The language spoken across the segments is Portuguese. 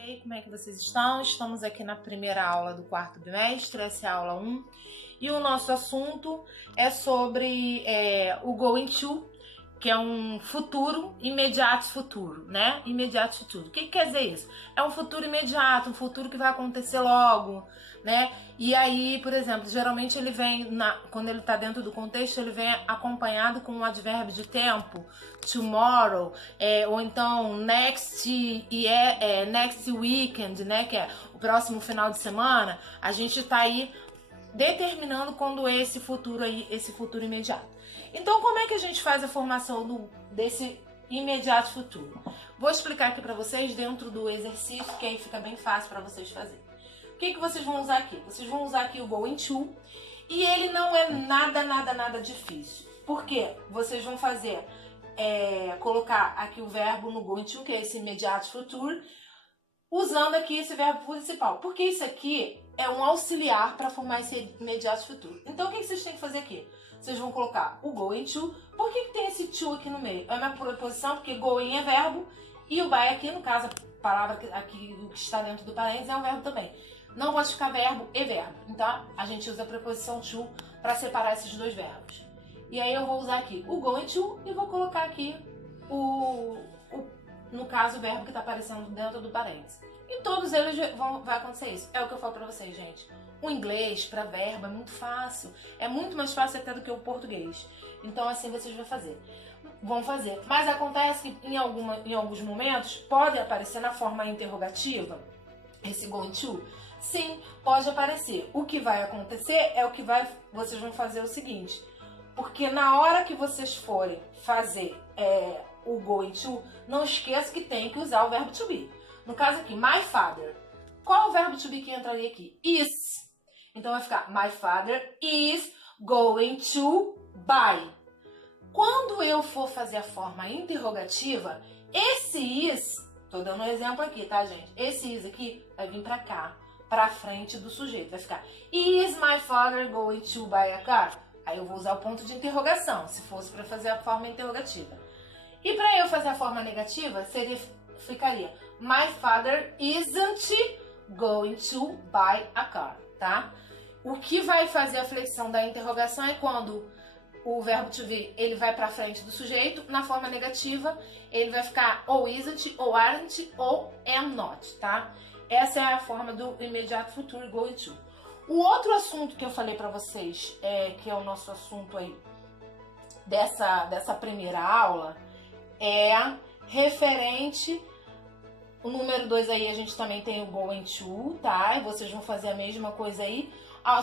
E aí, como é que vocês estão? Estamos aqui na primeira aula do quarto bimestre, essa é a aula 1. E o nosso assunto é sobre o going to, que é um futuro imediato futuro, né? Imediato futuro. O que quer dizer isso? É um futuro imediato, um futuro que vai acontecer logo, né? E aí, por exemplo, geralmente ele vem, quando ele está dentro do contexto, ele vem acompanhado com um advérbio de tempo, tomorrow, ou então next weekend, né? Que é o próximo final de semana. A gente está aí determinando quando é esse futuro imediato. Então, como é que a gente faz a formação desse imediato futuro? Vou explicar aqui para vocês dentro do exercício, que aí fica bem fácil para vocês fazerem. O que vocês vão usar aqui? Vocês vão usar aqui o going to, e ele não é nada difícil. Por quê? Vocês vão fazer, colocar aqui o verbo no going to, que é esse imediato futuro, usando aqui esse verbo principal. Porque isso aqui é um auxiliar para formar esse imediato futuro. Então, o que vocês têm que fazer aqui? Vocês vão colocar o going to. Por que tem esse to aqui no meio? É uma preposição, porque going é verbo, e o by aqui, no caso, a palavra aqui que está dentro do parênteses é um verbo também. Não pode ficar verbo e verbo. Então, a gente usa a preposição to para separar esses dois verbos. E aí eu vou usar aqui o going to e vou colocar aqui no caso, o verbo que está aparecendo dentro do parênteses. Em todos eles vai acontecer isso. É o que eu falo para vocês, gente. O inglês para verbo é muito fácil. É muito mais fácil até do que o português. Então, assim vocês vão fazer. Mas acontece que em alguns momentos pode aparecer na forma interrogativa esse going to. Sim, pode aparecer. O que vai acontecer é vocês vão fazer o seguinte. Porque na hora que vocês forem fazer o going to, não esqueça que tem que usar o verbo to be. No caso aqui, my father. Qual é o verbo to be que entraria aqui? Is. Então vai ficar, my father is going to buy. Quando eu for fazer a forma interrogativa, esse is, tô dando um exemplo aqui, tá, gente? Esse is aqui vai vir pra cá, pra frente do sujeito. Vai ficar, is my father going to buy a car? Aí eu vou usar o ponto de interrogação, se fosse para fazer a forma interrogativa. E para eu fazer a forma negativa, ficaria, my father isn't going to buy a car, tá? O que vai fazer a flexão da interrogação é quando o verbo to be, ele vai para frente do sujeito. Na forma negativa, ele vai ficar ou isn't, ou aren't, ou am not, tá? Essa é a forma do imediato futuro, going to. O outro assunto que eu falei para vocês, que é o nosso assunto aí dessa primeira aula, é referente. O número 2 aí a gente também tem o going to, tá? E vocês vão fazer a mesma coisa aí.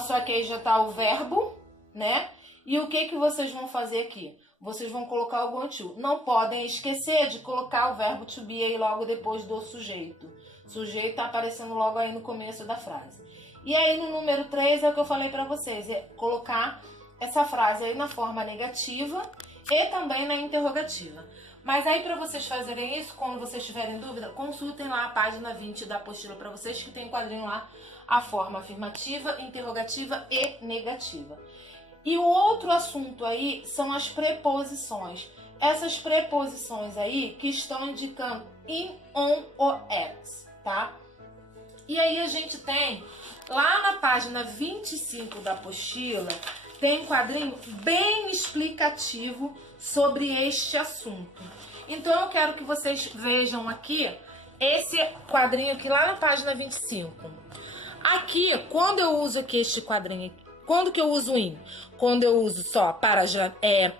Só que aí já tá o verbo, né? E o que vocês vão fazer aqui? Vocês vão colocar o going to. Não podem esquecer de colocar o verbo to be aí logo depois do sujeito. O sujeito tá aparecendo logo aí no começo da frase. E aí no número 3 é o que eu falei para vocês, é colocar essa frase aí na forma negativa e também na interrogativa. Mas aí para vocês fazerem isso, quando vocês tiverem dúvida, consultem lá a página 20 da apostila para vocês, que tem um quadrinho lá, a forma afirmativa, interrogativa e negativa. E o outro assunto aí são as preposições. Essas preposições aí que estão indicando in, on ou at, tá? E aí a gente tem, lá na página 25 da apostila, tem um quadrinho bem explicativo sobre este assunto. Então eu quero que vocês vejam aqui esse quadrinho aqui lá na página 25. Aqui, quando eu uso aqui este quadrinho, quando que eu uso in? Quando eu uso só para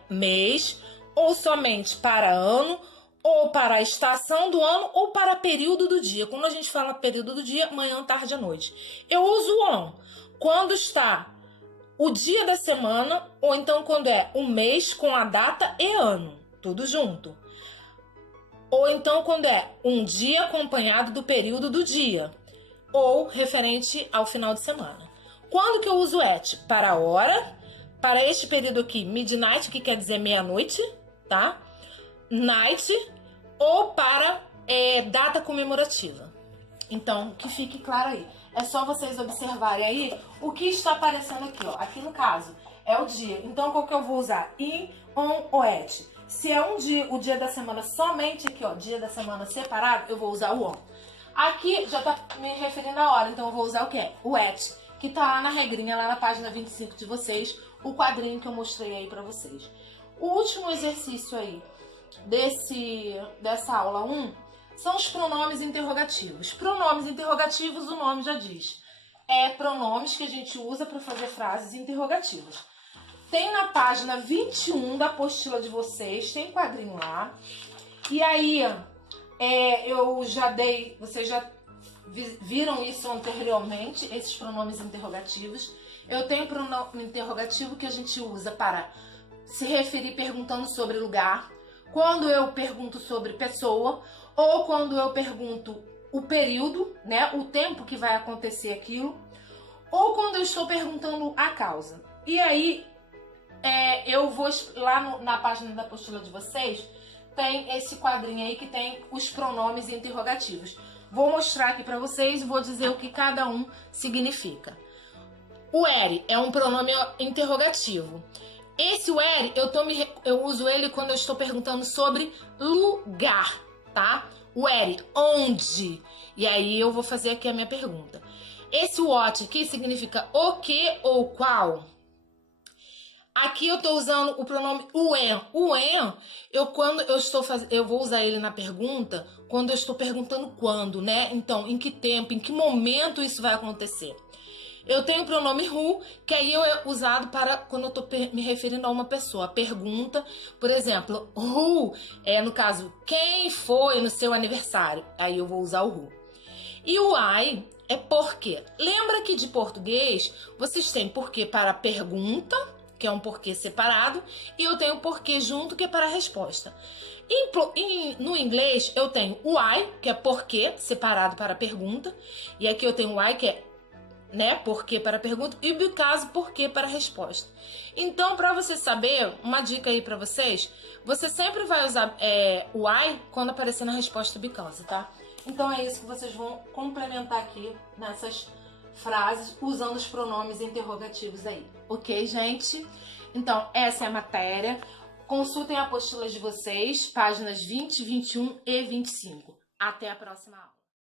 mês, ou somente para ano, ou para a estação do ano, ou para período do dia. Quando a gente fala período do dia, manhã, tarde à noite. Eu uso o on quando está o dia da semana, ou então quando é o mês com a data e ano, tudo junto. Ou então quando é um dia acompanhado do período do dia, ou referente ao final de semana. Quando que eu uso at? Para a hora, para este período aqui, midnight, que quer dizer meia-noite, tá? Night, ou para data comemorativa. Então, que fique claro aí. É só vocês observarem aí o que está aparecendo aqui, ó. Aqui no caso, é o dia. Então, qual que eu vou usar? In, on ou at. Se é um dia, o dia da semana somente aqui, ó, dia da semana separado, eu vou usar o on. Aqui já tá me referindo à hora, então eu vou usar o quê? O at, que tá lá na regrinha, lá na página 25 de vocês, o quadrinho que eu mostrei aí pra vocês. O último exercício aí dessa aula 1 são os pronomes interrogativos. Pronomes interrogativos, o nome já diz. É pronomes que a gente usa para fazer frases interrogativas. Tem na página 21 da apostila de vocês, tem quadrinho lá. E aí, eu já dei, vocês já viram isso anteriormente, esses pronomes interrogativos. Eu tenho pronome interrogativo que a gente usa para se referir perguntando sobre lugar, quando eu pergunto sobre pessoa, ou quando eu pergunto o período, né, o tempo que vai acontecer aquilo, ou quando eu estou perguntando a causa. E aí, eu vou lá na página da apostila de vocês, tem esse quadrinho aí que tem os pronomes interrogativos. Vou mostrar aqui para vocês e vou dizer o que cada um significa. O where é um pronome interrogativo. Esse where, eu uso ele quando eu estou perguntando sobre lugar, tá? Where, onde? E aí eu vou fazer aqui a minha pergunta. Esse what aqui significa o que ou qual. Aqui eu estou usando o pronome when. O when, eu vou usar ele na pergunta quando eu estou perguntando quando, né? Então, em que tempo, em que momento isso vai acontecer. Eu tenho o pronome who, que aí é usado para quando eu estou me referindo a uma pessoa. A pergunta, por exemplo, who no caso, quem foi no seu aniversário? Aí eu vou usar o who. E o why é porquê. Lembra que de português vocês têm porquê para pergunta, que é um porquê separado, e eu tenho porquê junto, que é para a resposta. No inglês eu tenho o why, que é porquê separado para a pergunta, e aqui eu tenho o why, que é porquê para a pergunta, e because, porquê para a resposta. Então, para você saber, uma dica aí para vocês, você sempre vai usar o why quando aparecer na resposta because, tá? Então é isso que vocês vão complementar aqui nessas frases, usando os pronomes interrogativos aí. Ok, gente? Então, essa é a matéria. Consultem a apostila de vocês, páginas 20, 21 e 25. Até a próxima aula.